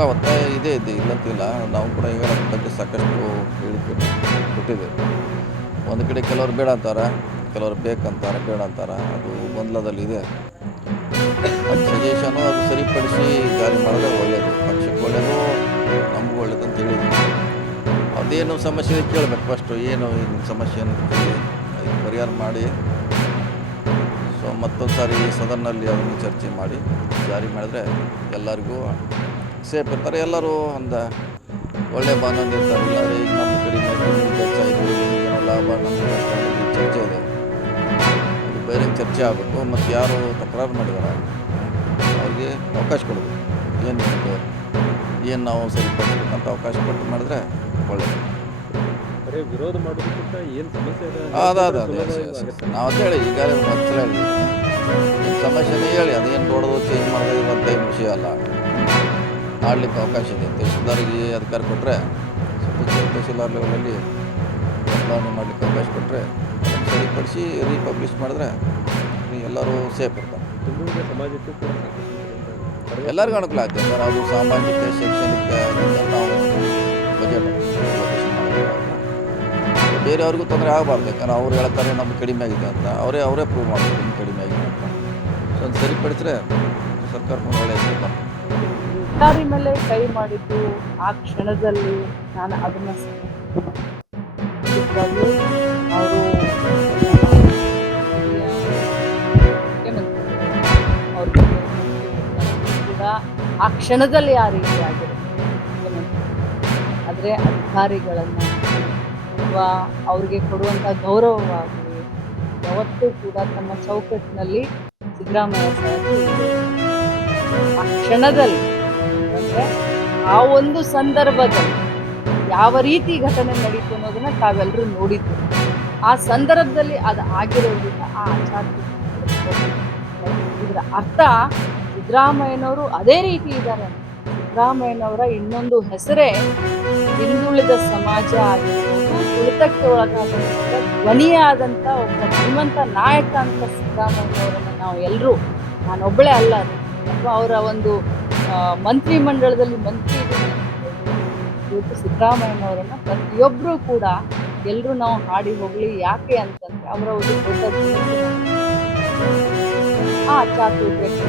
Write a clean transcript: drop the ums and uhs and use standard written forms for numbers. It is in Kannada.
ಎಲ್ಲ ಒತ್ತಾಯ ಇದೆ ಇಲ್ಲಂತಿಲ್ಲ. ನಾವು ಕೂಡ ಈಗ ಅದ್ರ ಬಗ್ಗೆ ಸಾಕಷ್ಟು ಹೇಳಿಕೆ ಕೊಟ್ಟಿದ್ದೇವೆ. ಒಂದು ಕಡೆ ಕೆಲವರು ಬೇಡ ಅಂತಾರೆ, ಕೆಲವರು ಬೇಕಂತಾರೆ, ಬೇಡ ಅಂತಾರೆ. ಅದು ಗೊಂದಲದಲ್ಲಿದೆ. ಅದು ಸಜೆಷನು ಅದು ಸರಿಪಡಿಸಿ ಜಾರಿ ಮಾಡಿದ್ರೆ ಒಳ್ಳೆಯದು, ಪಕ್ಷಕ್ಕೆ ಒಳ್ಳೆಯದು, ನಮಗೂ ಒಳ್ಳೆಯದು ಅಂತ ಹೇಳಿದ್ವಿ. ಅದೇನು ಸಮಸ್ಯೆ ಇದೆ ಕೇಳಬೇಕು ಫಸ್ಟು, ಏನು ನಿಮ್ಮ ಸಮಸ್ಯೆಯನ್ನು ಕೇಳಿ ಅದಕ್ಕೆ ಪರಿಹಾರ ಮಾಡಿ ಮತ್ತೊಂದು ಸಾರಿ ಸದನ್ನಲ್ಲಿ ಅದನ್ನು ಚರ್ಚೆ ಮಾಡಿ ಜಾರಿ ಮಾಡಿದ್ರೆ ಎಲ್ಲರಿಗೂ ಸೇಫ್ ಇರ್ತಾರೆ. ಎಲ್ಲರೂ ಒಂದು ಒಳ್ಳೆಯ ಬಾಂಧವ್ಯ ಇರ್ತಾರೆ. ಇಲ್ಲಾಂದರೆ ಈಗ ನಮ್ಮ ಕಡಿಮೆ ಹೆಚ್ಚಾಯಿತು, ಏನೋ ಲಾಭ ನಮಗೆ ಚರ್ಚೆ ಇದೆ, ಅದು ಬಹಿರಂಗ ಚರ್ಚೆ ಆಗಬೇಕು. ಮತ್ತು ಯಾರು ತಕರಾರು ಮಾಡಿದಾರೆ ಅವ್ರಿಗೆ ಅವಕಾಶ ಕೊಡಬೇಕು. ಏನು ಬೇಕು, ಏನು ನಾವು ಸರಿಪಡಿಸ್ಬೇಕಂತ ಅವಕಾಶ ಕೊಟ್ಟು ಮಾಡಿದ್ರೆ ಒಳ್ಳೆಯದು. ವಿರೋಧ ಮಾಡೋದಕ್ಕಿಂತ ಏನು ಸಮಸ್ಯೆ ಇದೆ ನಾವು ಅಂತ ಹೇಳಿ ಈಗ ಒಂದ್ಸಲ ಹೇಳಿ ನಿಮ್ಮ ಸಮಸ್ಯೆನೇ ಹೇಳಿ, ಅದೇನು ದೊಡ್ಡದು ಚೇಂಜ್ ಮಾಡೋದು ಅಂತ ಏನು ವಿಷಯ ಅಲ್ಲ. ಮಾಡಲಿಕ್ಕೆ ಅವಕಾಶ ಇದೆ. ತಹಶೀಲ್ದಾರಿಗೆ ಅಧಿಕಾರ ಕೊಟ್ಟರೆ ತಹಶೀಲ್ದಾರ್ ಲೆವೆಲಲ್ಲಿ ಬದಲಾವಣೆ ಮಾಡಲಿಕ್ಕೆ ಅವಕಾಶ ಕೊಟ್ಟರೆ ಅದನ್ನು ಸರಿಪಡಿಸಿ ರೀಪಬ್ಲಿಷ್ ಮಾಡಿದ್ರೆ ಎಲ್ಲರೂ ಸೇಫ್ ಇರ್ತಾರೆ. ಸಮಾಜಕ್ಕೂ ಕೂಡ ಎಲ್ಲರಿಗೂ ಅನುಕೂಲ ಆಗ್ತದೆ ಸರ್. ಅದು ಸಾಮಾಜಿಕ ಶೈಕ್ಷಣಿಕ ನಾವು ಬಜೆಟ್ ಬೇರೆಯವ್ರಿಗೂ ತೊಂದರೆ ಆಗಬಾರ್ದು. ಯಾಕಂದ್ರೆ ಅವ್ರು ಹೇಳ್ತಾರೆ ನಮ್ಗೆ ಕಡಿಮೆ ಆಗಿದೆ ಅಂತ, ಅವರೇ ಪ್ರೂವ್ ಮಾಡಬೇಕು ನಿಮ್ಗೆ ಕಡಿಮೆ ಆಗಿದೆ ಅಂತ. ಸೊ ಅದು ಸರಿಪಡಿಸಿದ್ರೆ ಸರ್ಕಾರಕ್ಕೂ ಒಳ್ಳೆಯ ಸರ್ಕಾರಿ ಮೇಲೆ ಕೈ ಮಾಡಿದ್ದು ಆ ಕ್ಷಣದಲ್ಲಿ ನಾನು ಅದನ್ನು ಅವರು ಅವ್ರಿಗೆ ಕೂಡ ಆ ಕ್ಷಣದಲ್ಲಿ ಆ ರೀತಿ ಆಗಿರುತ್ತೆ. ಆದರೆ ಅಧಿಕಾರಿಗಳನ್ನು ಅಥವಾ ಅವ್ರಿಗೆ ಕೊಡುವಂಥ ಗೌರವವಾಗಲಿ ಯಾವತ್ತೂ ಕೂಡ ತಮ್ಮ ಚೌಕಟ್ಟಿನಲ್ಲಿ ಸಿದ್ದರಾಮಯ್ಯ ಸಾಹೇಬರು ಆ ಕ್ಷಣದಲ್ಲಿ ಅಂದರೆ ಆ ಒಂದು ಸಂದರ್ಭದಲ್ಲಿ ಯಾವ ರೀತಿ ಘಟನೆ ನಡೀತು ಅನ್ನೋದನ್ನ ತಾವೆಲ್ಲರೂ ನೋಡಿದ್ದು. ಆ ಸಂದರ್ಭದಲ್ಲಿ ಅದು ಆಗಿರೋದ್ರಿಂದ ಆ ಆಚಾರ್ಯ ಇದರ ಅರ್ಥ ಸಿದ್ದರಾಮಯ್ಯನವರು ಅದೇ ರೀತಿ ಇದ್ದಾರೆ. ಸಿದ್ದರಾಮಯ್ಯನವರ ಇನ್ನೊಂದು ಹೆಸರೇ ಹಿಂದುಳಿದ ಸಮಾಜ ಆಗಿರ್ಬೋದು, ತುಳಿತಕ್ಕೆ ಒಳಗಾದಂಥ ಧ್ವನಿಯಾದಂಥ ಒಬ್ಬ ಶ್ರೀಮಂತ ನಾಯಕ ಅಂತ ಸಿದ್ದರಾಮಯ್ಯನವರನ್ನು ನಾವು ಎಲ್ಲರೂ, ನಾನೊಬ್ಬಳೇ ಅಲ್ಲ ಅಥವಾ ಅವರ ಒಂದು ಮಂತ್ರಿ ಮಂಡಲದಲ್ಲಿ ಮಂತ್ರಿ ಇವತ್ತು ಸಿದ್ದರಾಮಯ್ಯನವರನ್ನು ಪ್ರತಿಯೊಬ್ಬರೂ ಕೂಡ ಎಲ್ಲರೂ ನಾವು ಹಾಡಿ ಹೋಗಲಿ. ಯಾಕೆ ಅಂತಂದರೆ ಅವರ ಒಂದು ದೊಡ್ಡ ಆ ಚಾತುರ್ಯಕ್ಕೆ